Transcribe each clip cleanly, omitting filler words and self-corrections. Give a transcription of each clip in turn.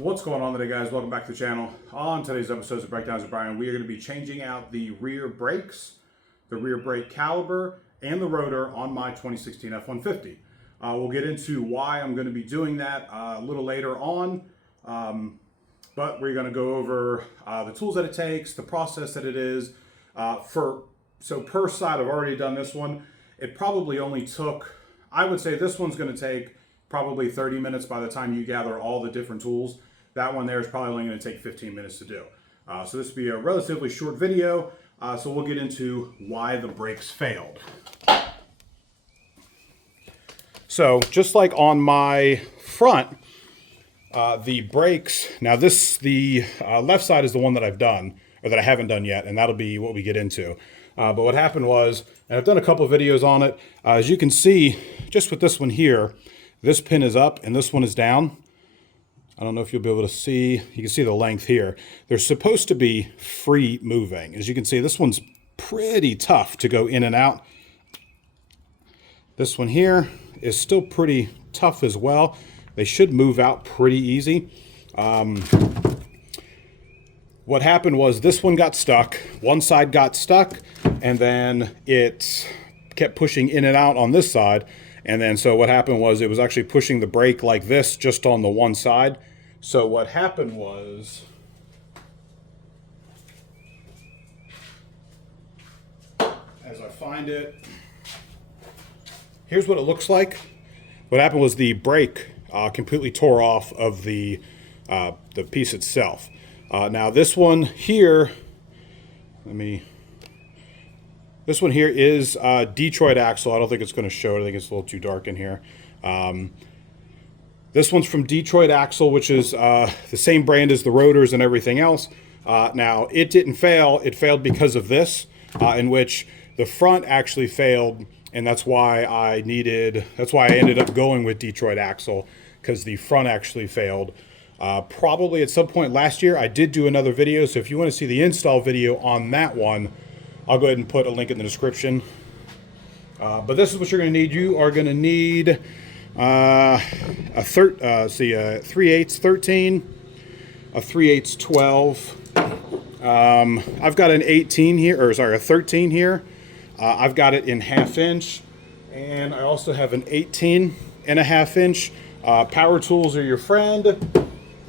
What's going on today, guys? Welcome back to the channel. On today's episode of Breakdowns with Brian, we are going to be changing out the rear brakes, the rear brake caliper, and the rotor on my 2016 F-150. We'll get into why I'm going to be doing that a little later on, but we're going to go over the tools that it takes, the process that it is. So per side, I've already done this one. It probably only took, I would say this one's going to take probably 30 minutes by the time you gather all the different tools. That one there is probably only going to take 15 minutes to do. So this will be a relatively short video, so we'll get into why the brakes failed. So just like on my front, the brakes, now the left side is the one that I've done, or that I haven't done yet, and that'll be what we get into. But what happened was, and I've done a couple of videos on it, as you can see, just with this one here, this pin is up and this one is down. I don't know if you'll be able to see. You can see the length here. They're supposed to be free moving. As you can see, this one's pretty tough to go in and out. This one here is still pretty tough as well. They should move out pretty easy. What happened was this one got stuck. One side got stuck, and then it kept pushing in and out on this side. And then so what happened was it was actually pushing the brake like this just on the one side. So what happened was, as I find it, here's what it looks like. What happened was the brake completely tore off of the piece itself. Now this one here, this one here is Detroit axle. I don't think it's going to show it. I think it's a little too dark in here. This one's from Detroit Axle, which is the same brand as the rotors and everything else. Now, it didn't fail. It failed because of this, in which the front actually failed, and that's why I ended up going with Detroit Axle, because the front actually failed. Probably at some point last year, I did do another video, so if you want to see the install video on that one, I'll go ahead and put a link in the description. But this is what you're going to need. You are going to need a 3/8 13, a 3/8 12. I've got an 18 here, or sorry, a 13 here. I've got it in 1/2 inch, and I also have an 18 and a 1/2 inch. Power tools are your friend.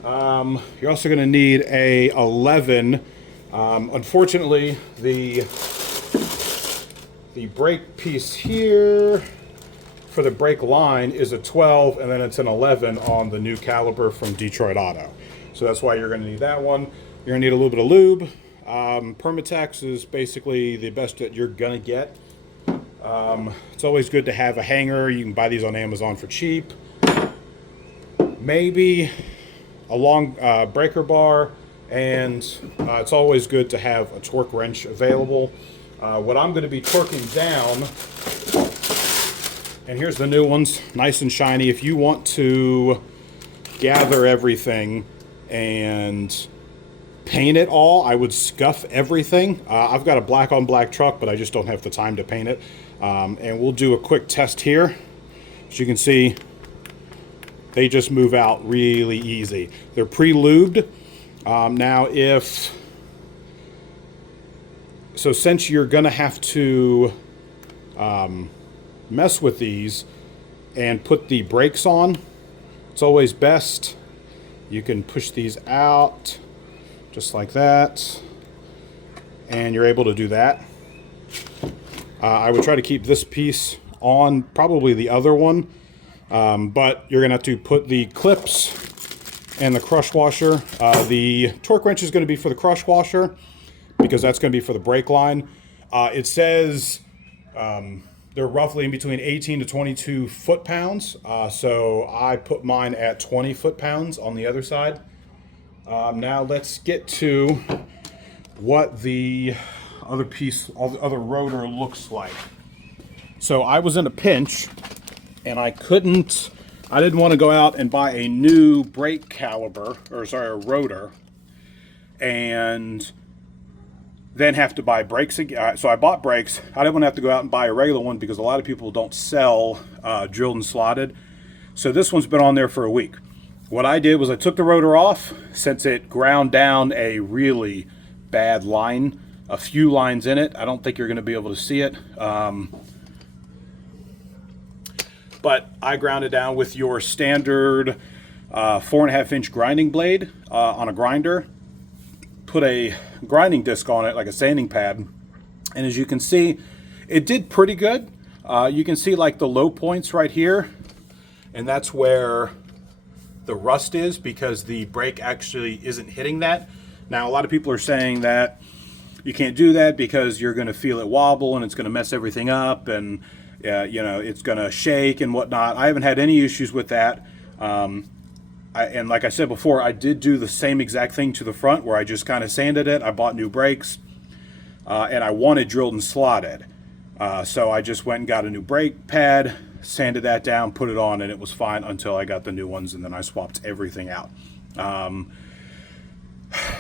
You're also going to need a 11. Unfortunately, the brake piece here for the brake line is a 12, and then it's an 11 on the new caliper from Detroit Auto. So that's why you're going to need that one. You're going to need a little bit of lube. Permatex is basically the best that you're going to get. It's always good to have a hanger. You can buy these on Amazon for cheap. Maybe a long breaker bar, and it's always good to have a torque wrench available. What I'm going to be torquing down, and here's the new ones, nice and shiny. If you want to gather everything and paint it all, I would scuff everything. I've got a black on black truck, but I just don't have the time to paint it. And we'll do a quick test here. As you can see, they just move out really easy. They're pre-lubed. Now since you're gonna have to mess with these and put the brakes on, it's always best you can push these out just like that, and you're able to do that. I would try to keep this piece on, probably the other one, but you're gonna have to put the clips and the crush washer. The torque wrench is going to be for the crush washer, because that's going to be for the brake line. It says they're roughly in between 18 to 22 foot-pounds. So I put mine at 20 foot-pounds on the other side. Now let's get to what the other rotor looks like. So I was in a pinch, and I didn't want to go out and buy a new brake caliper, a rotor, and then have to buy brakes again. So I bought brakes. I didn't want to have to go out and buy a regular one, because a lot of people don't sell drilled and slotted. So this one's been on there for a week. What I did was I took the rotor off since it ground down a really bad line, a few lines in it. I don't think you're going to be able to see it. But I ground it down with your standard 4.5-inch grinding blade on a grinder. Put a grinding disc on it, like a sanding pad. And as you can see, it did pretty good. You can see like the low points right here. And that's where the rust is, because the brake actually isn't hitting that. Now, a lot of people are saying that you can't do that because you're going to feel it wobble and it's going to mess everything up, and you know, it's going to shake and whatnot. I haven't had any issues with that. And like I said before, I did do the same exact thing to the front where I just kind of sanded it. I bought new brakes and I want it drilled and slotted. So I just went and got a new brake pad, sanded that down, put it on, and it was fine until I got the new ones, and then I swapped everything out.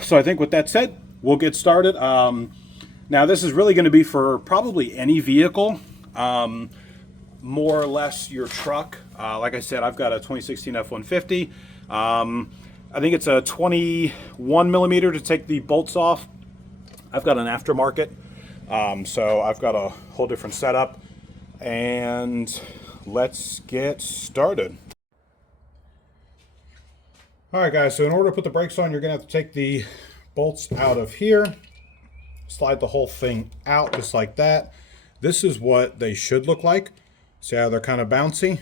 So I think with that said, we'll get started. Now this is really going to be for probably any vehicle, more or less your truck. Like I said, I've got a 2016 F-150. I think it's a 21 millimeter to take the bolts off. I've got an aftermarket, so I've got a whole different setup, and let's get started. All right, guys, so in order to put the brakes on, you're gonna have to take the bolts out of here, slide the whole thing out just like that. This is what they should look like. See how they're kind of bouncy?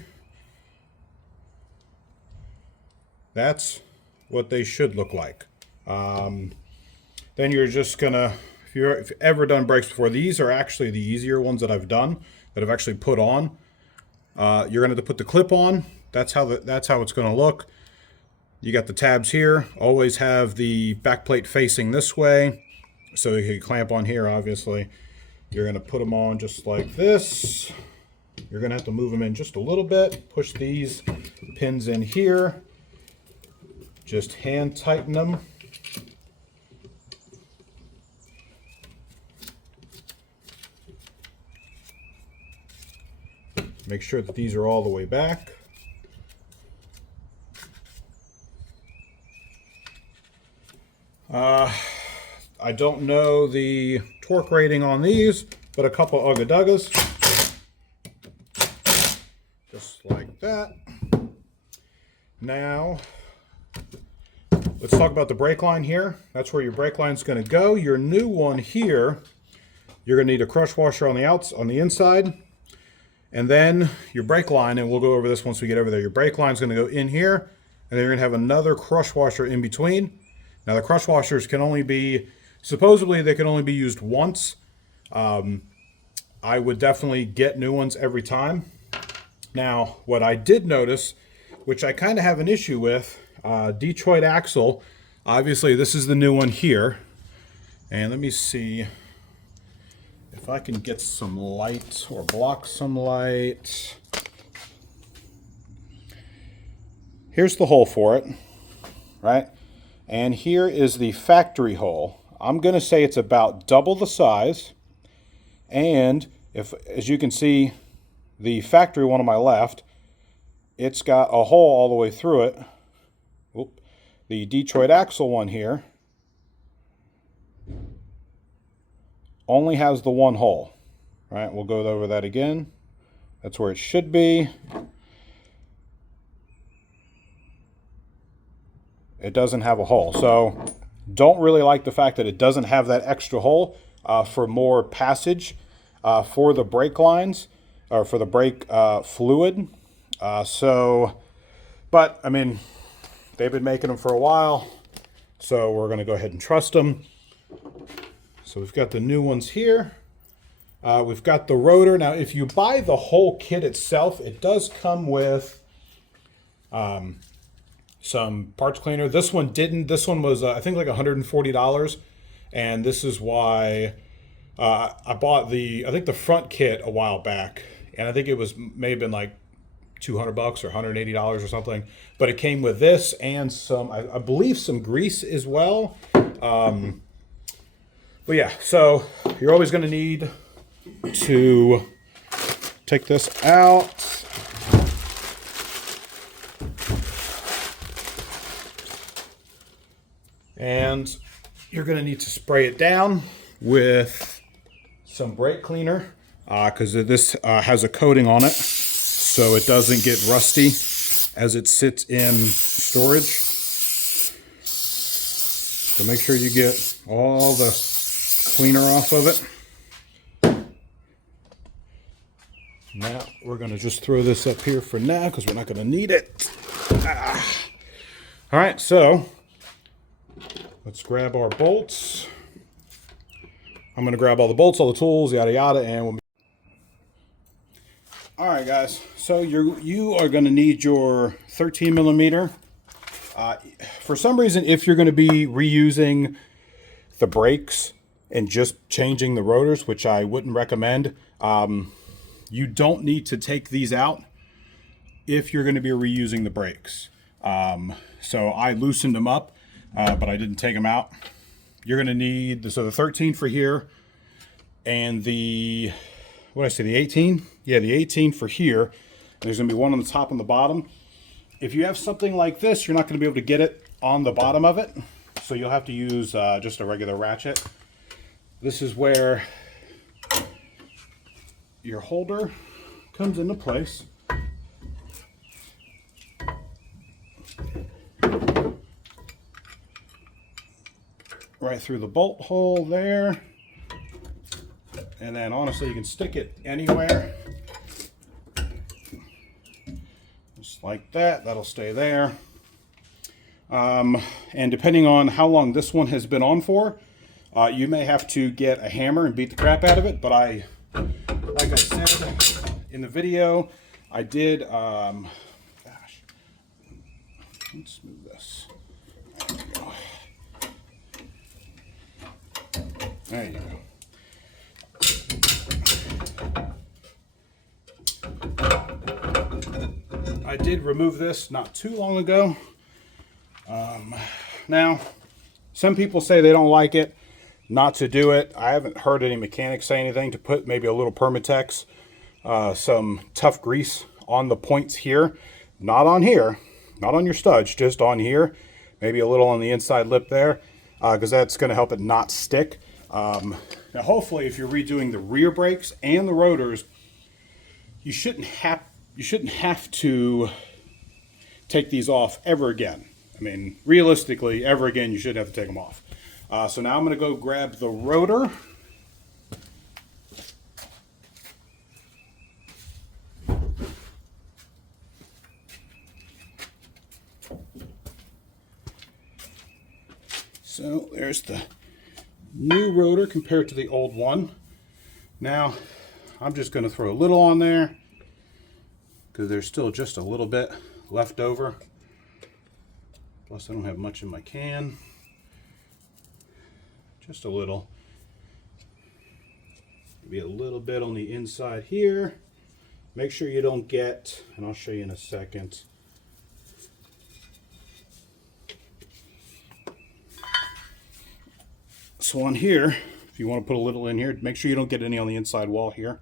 That's what they should look like. Then you're just gonna, if you've ever done brakes before, these are actually the easier ones that I've done, that I've actually put on. You're gonna have to put the clip on. That's how it's gonna look. You got the tabs here. Always have the back plate facing this way, so you can clamp on here, obviously. You're gonna put them on just like this. You're gonna have to move them in just a little bit. Push these pins in here. Just hand tighten them. Make sure that these are all the way back. I don't know the torque rating on these, but a couple Ugga Duggas. Just like that. Now, let's talk about the brake line here. That's where your brake line is going to go. Your new one here, you're going to need a crush washer on the inside. And then your brake line, and we'll go over this once we get over there. Your brake line is going to go in here, and then you're going to have another crush washer in between. Now the crush washers can only be, supposedly they can only be used once. I would definitely get new ones every time. Now, what I did notice, which I kind of have an issue with, Detroit axle, obviously this is the new one here. And let me see if I can get some light or block some light. Here's the hole for it, right? And here is the factory hole. I'm going to say it's about double the size. And if, as you can see, the factory one on my left, it's got a hole all the way through it. Oop. The Detroit axle one here only has the one hole. Right? We'll go over that again. That's where it should be. It doesn't have a hole. So don't really like the fact that it doesn't have that extra hole for more passage for the brake lines, or for the brake fluid. But I mean, they've been making them for a while, so we're going to go ahead and trust them. So we've got the new ones here. We've got the rotor. Now, if you buy the whole kit itself, it does come with some parts cleaner. This one didn't. This one was, I think, like $140. And this is why I bought I think the front kit a while back. And I think it may have been like $200 or $180 or something. But it came with this and some, I believe, some grease as well. But yeah, so you're always going to need to take this out. And you're going to need to spray it down with some brake cleaner because this has a coating on it so it doesn't get rusty as it sits in storage. So make sure you get all the cleaner off of it. Now we're going to just throw this up here for now because we're not going to need it. All right, so let's grab our bolts. I'm going to grab all the bolts, all the tools, yada yada, and we'll... All right, guys. So you are going to need your 13 millimeter. For some reason, if you're going to be reusing the brakes and just changing the rotors, which I wouldn't recommend, you don't need to take these out if you're going to be reusing the brakes. So I loosened them up, but I didn't take them out. You're going to need the 13 for here and the, what did I say, the 18? Yeah, the 18 for here. There's going to be one on the top and the bottom. If you have something like this, you're not going to be able to get it on the bottom of it. So you'll have to use just a regular ratchet. This is where your holder comes into place. Right through the bolt hole there. And then honestly, you can stick it anywhere. Just like that, that'll stay there. And depending on how long this one has been on for, you may have to get a hammer and beat the crap out of it. But like I said in the video, I did, gosh, let's move this. There you go. I did remove this not too long ago. Now, some people say they don't like it, not to do it. I haven't heard any mechanics say anything to put maybe a little Permatex, some tough grease on the points here. Not on here, not on your studs, just on here. Maybe a little on the inside lip there, because that's going to help it not stick. Now hopefully if you're redoing the rear brakes and the rotors, you shouldn't have to take these off ever again. I mean, realistically, ever again, you shouldn't have to take them off. So now I'm going to go grab the rotor. So there's the new rotor compared to the old one. Now I'm just going to throw a little on there because there's still just a little bit left over. Plus I don't have much in my can. Just a little. Maybe a little bit on the inside here. Make sure you don't get, and I'll show you in a second. So on here, if you want to put a little in here, make sure you don't get any on the inside wall here,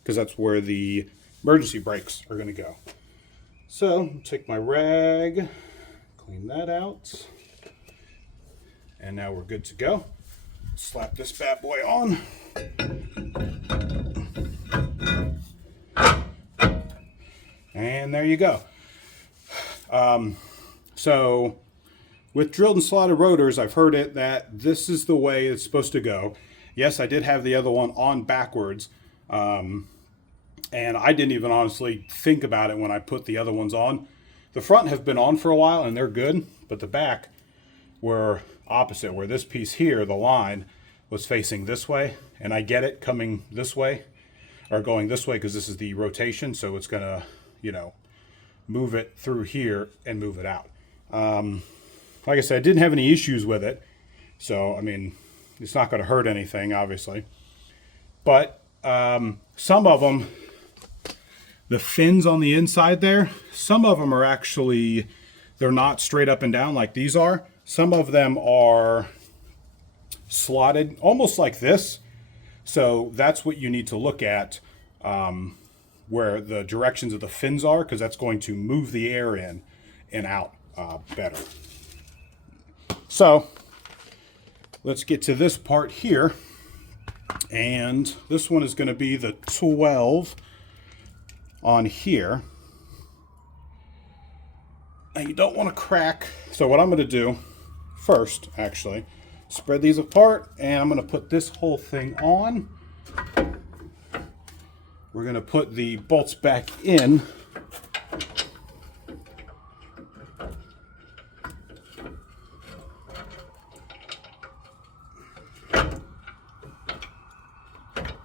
because that's where the emergency brakes are going to go. So take my rag, clean that out, and now we're good to go. Slap this bad boy on. And there you go. So with drilled and slotted rotors, I've heard it that this is the way it's supposed to go. Yes, I did have the other one on backwards. And I didn't even honestly think about it when I put the other ones on. The front have been on for a while and they're good, but the back were opposite, where this piece here, the line, was facing this way. And I get it coming this way, or going this way, because this is the rotation, so it's gonna, you know, move it through here and move it out. Like I said, I didn't have any issues with it, so I mean, it's not going to hurt anything, obviously. But some of them, the fins on the inside there, some of them are actually, they're not straight up and down like these are. Some of them are slotted almost like this. So that's what you need to look at, where the directions of the fins are, because that's going to move the air in and out better. So let's get to this part here. And this one is going to be the 12 on here. Now you don't want to crack. So what I'm going to do first, actually, spread these apart, and I'm going to put this whole thing on. We're going to put the bolts back in.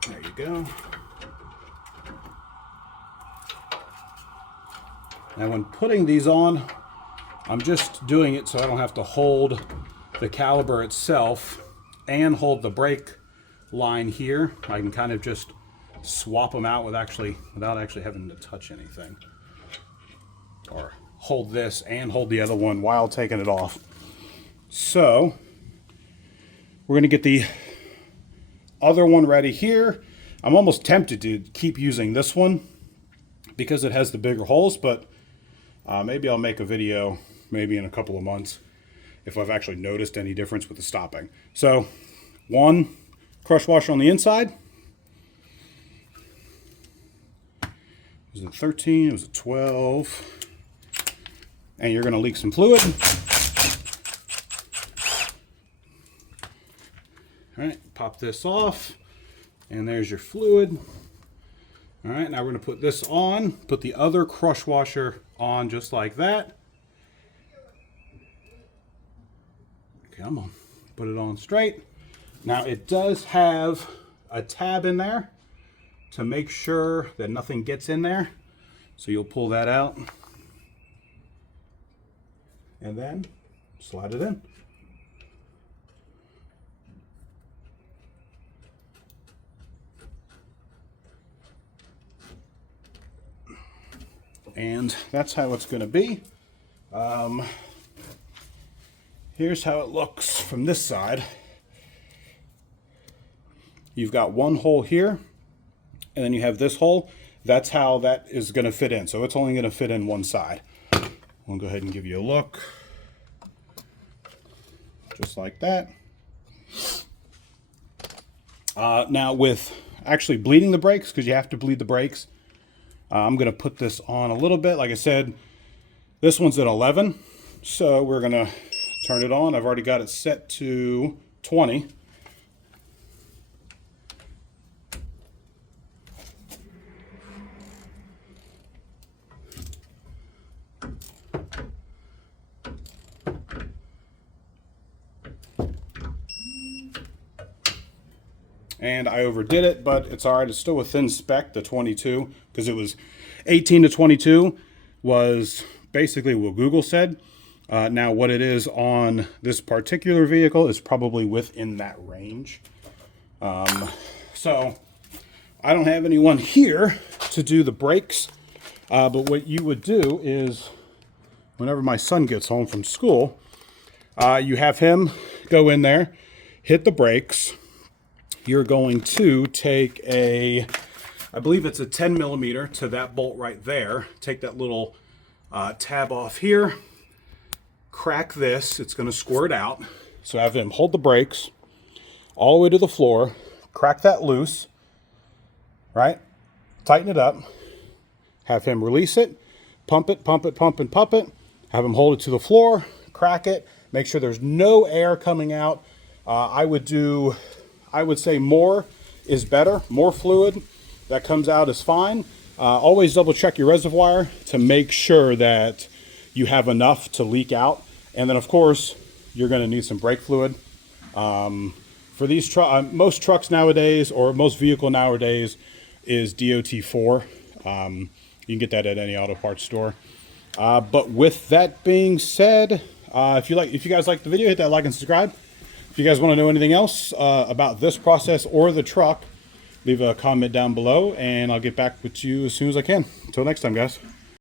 There you go. Now when putting these on, I'm just doing it so I don't have to hold the caliper itself and hold the brake line here. I can kind of just swap them out without actually having to touch anything. Or hold this and hold the other one while taking it off. So we're going to get the other one ready here. I'm almost tempted to keep using this one because it has the bigger holes, but maybe I'll make a video maybe in a couple of months if I've actually noticed any difference with the stopping. So one crush washer on the inside. It was a 13, it was a 12. And you're going to leak some fluid. All right, pop this off. And there's your fluid. All right, now we're going to put this on. Put the other crush washer on just like that. Come on, put it on straight. Now it does have a tab in there to make sure that nothing gets in there. So you'll pull that out and then slide it in. And that's how it's going to be. Here's how it looks from this side. You've got one hole here, and then you have this hole. That's how that is going to fit in. So it's only going to fit in one side. I'll go ahead and give you a look. Just like that. Now with actually bleeding the brakes, because you have to bleed the brakes, I'm going to put this on a little bit. Like I said, this one's at 11. So we're going to turn it on. I've already got it set to 20. And I overdid it, but it's all right. It's still within spec, the 22, because it was 18 to 22 was basically what Google said. Now what it is on this particular vehicle is probably within that range. So I don't have anyone here to do the brakes, but what you would do is whenever my son gets home from school, you have him go in there, hit the brakes. You're going to take I believe it's a 10 millimeter to that bolt right there. Take that little tab off here, crack this, it's going to squirt out. So have him hold the brakes all the way to the floor, crack that loose, right? Tighten it up, have him release it, pump it, pump it, pump and pump it, have him hold it to the floor, crack it, make sure there's no air coming out. I would say more is better, more fluid that comes out is fine. Always double check your reservoir to make sure that you have enough to leak out. And then of course, you're gonna need some brake fluid. For these most trucks nowadays, or most vehicle nowadays, is DOT4. You can get that at any auto parts store. But with that being said, if you guys like the video, hit that like and subscribe. If you guys want to know anything else about this process or the truck, leave a comment down below and I'll get back with you as soon as I can. Until next time, guys.